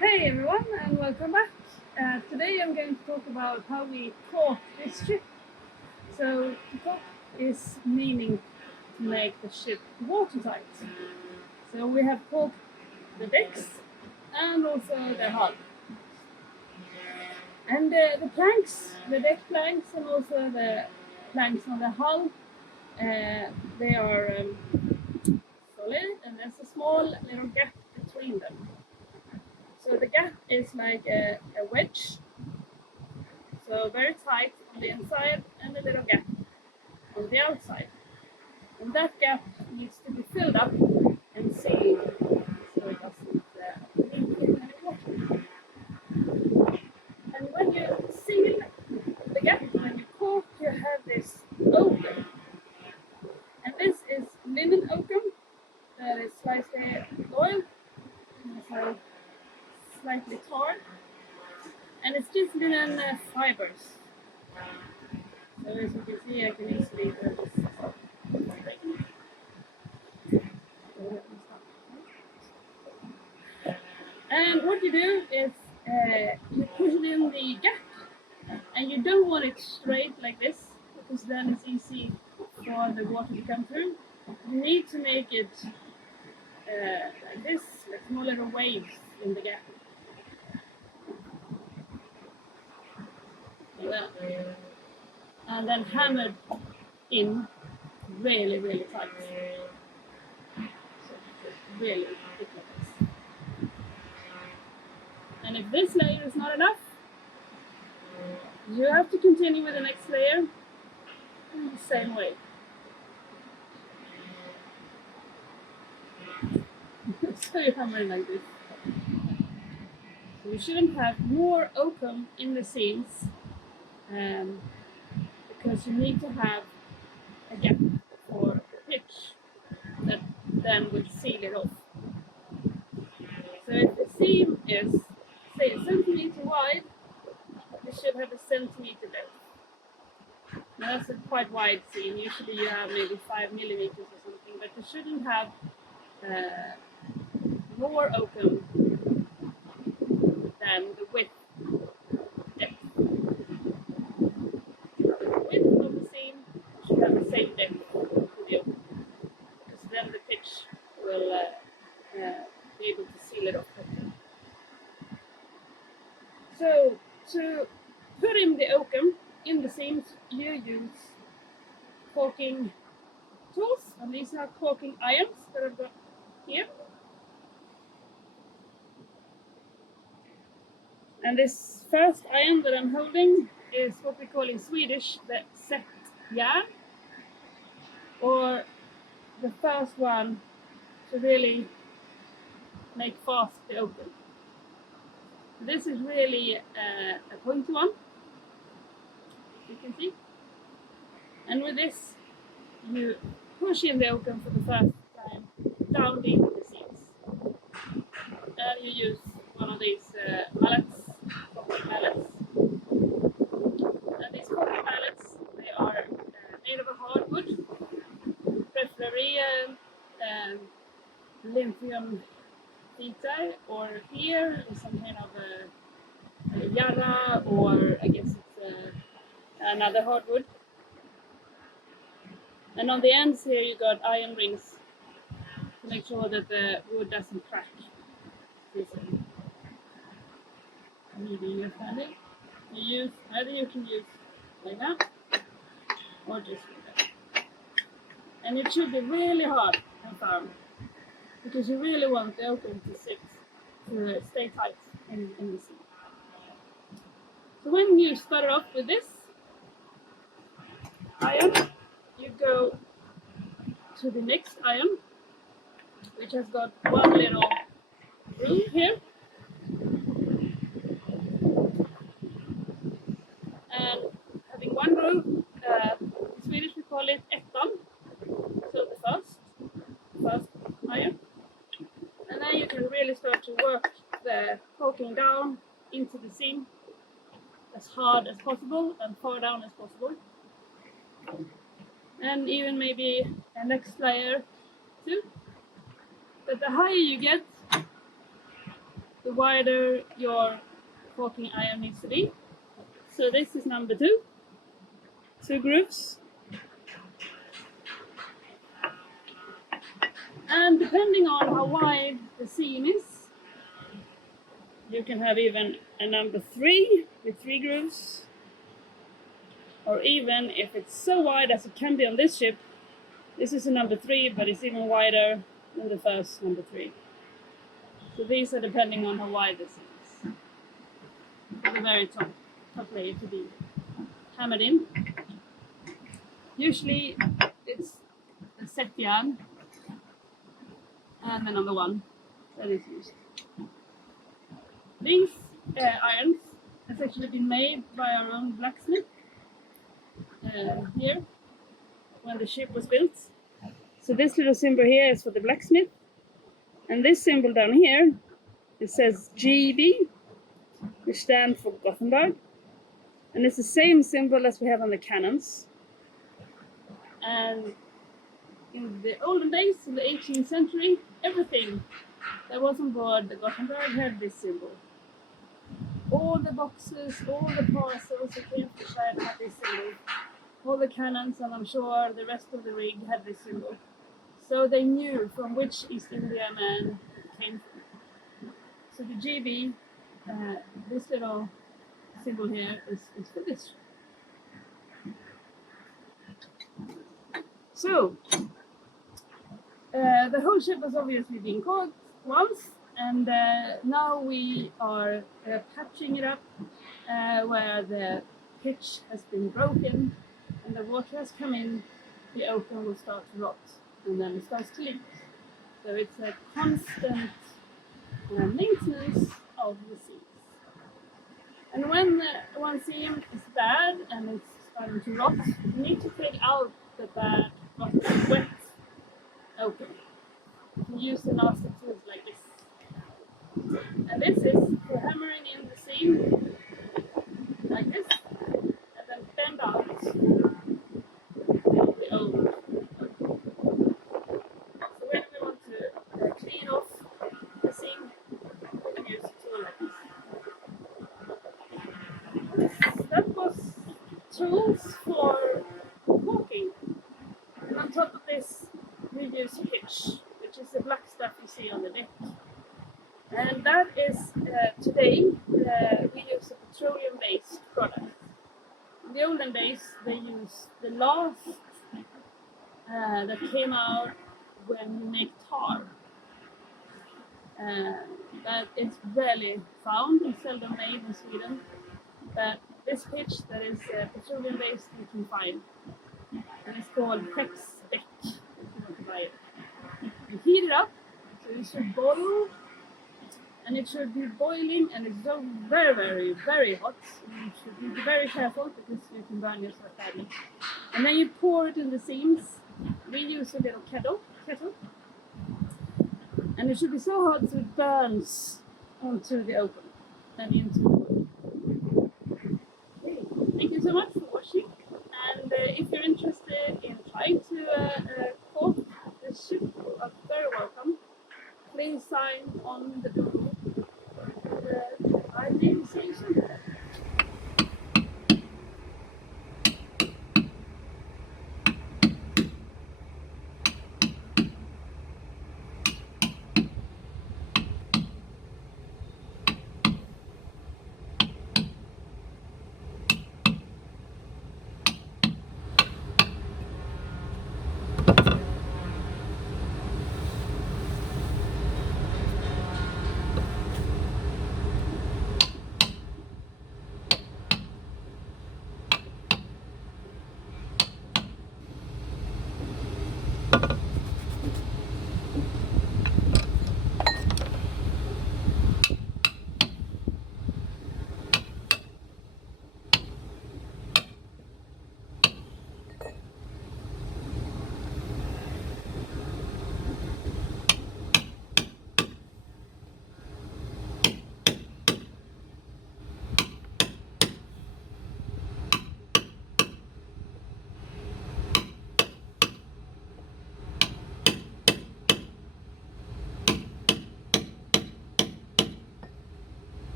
Hey everyone, and welcome back. Today I'm going to talk about how we caulk this ship. So, to caulk is meaning to make the ship watertight. So we have caulked the decks and also the hull. And the planks, the deck planks and also the planks on the hull, they are solid, and there's a small little gap between them. So the gap is like a wedge, so very tight on the inside and a little gap on the outside. And that gap needs to be filled up and sealed so it doesn't leak in any water. And when you seal the gap, when you caulk, you have this oakum. And this is linen oakum that is slightly oiled and so slightly tarred. And it's just linen fibers. So as you can see, I can easily and what you do is you push it in the gap, and you don't want it straight like this because then it's easy for the water to come through. You need to make it like this, like small little waves in the gap. And then hammered in really, really tight. So really thick like this. And if this layer is not enough, you have to continue with the next layer in the same way. So you hammer it like this. So you shouldn't have more oakum in the seams because you need to have a gap for the pitch that then will seal it off. So if the seam is, say, a centimeter wide, you should have a centimeter depth. Now that's a quite wide seam. Usually you have maybe 5 millimeters or something, but you shouldn't have more oakum than the width depth. The width of the seam should have the same depth with the oakum, because then the pitch will be able to seal it off properly. So to put in the oakum in the seams, you use caulking tools, and these are caulking irons that I've got here. And this first iron that I'm holding is what we call in Swedish the set järn, or the first one to really make fast the oakum. This is really a pointy one, you can see. And with this, you push in the oakum for the first time down deep in the seams. Then you use one of these mallets, caulking mallets. And these caulking mallets, they are made of a hardwood, preferably lithium vitae, or here is some kind of a jarrah, or I guess it's another hardwood. And on the ends here you got iron rings to make sure that the wood doesn't crack. Medium your handle. Either you can use like that or just like that. And it should be really hard and firm, because you really want the oakum to stay tight in the seam. So when you start off with this iron, you go to the next iron, which has got one little groove here. And having one groove, in Swedish we call it ettan, so the first iron. And then you can really start to work the caulking down into the seam as hard as possible and far down as possible. And even maybe a next layer too. But the higher you get, the wider your caulking iron needs to be. So this is number 2. 2 grooves. And depending on how wide the seam is, you can have even a number 3 with 3 grooves. Or even if it's so wide as it can be on this ship, this is a number 3, but it's even wider than the first number 3. So these are depending on how wide this is. For the very top layer to be hammered in. Usually it's a set yarn and the number 1 that is used. These irons has actually been made by our own blacksmith here when the ship was built. So this little symbol here is for the blacksmith, and this symbol down here, it says GB, which stands for Götheborg, and it's the same symbol as we have on the cannons. And in the olden days, in the 18th century, everything that was on board the Götheborg had this symbol. All the boxes, all the parcels that came to the ship had this symbol. All the cannons, and I'm sure the rest of the rig had this symbol. So they knew from which East India man it came from. So the GB, this little symbol here, is for this. So, the whole ship has obviously been caulked once, and now we are patching it up where the pitch has been broken and the water has come in, the open will start to rot and then it starts to leak. So it's a constant maintenance of the seams. And when one seam is bad and it's starting to rot, you need to take out the bad, rotten, wet open. You can use the nasty tools like this. And this is for hammering in the seam like this, and then bend out the old. So when we want to clean off the seam, we can use a tool like this. That was tools for caulking. And on top of this, we use pitch, which is the black stuff you see on the deck. And that is, today, we use a petroleum-based product. In the olden days, they used the last that came out when you make tar. That is rarely found and seldom made in Sweden. But this pitch that is petroleum-based, you can find. And it's called Pex Deck, if you want to buy it. You heat it up, so it should boil. And it should be boiling, and it's so very, very, very hot. You should be very careful because you can burn yourself badly. And then you pour it in the seams. We use a little kettle. And it should be so hot so it burns onto the open and into the wood. Okay. Thank you so much for watching. And if you're interested in trying to caulk this ship, you are very welcome. Please sign on the Google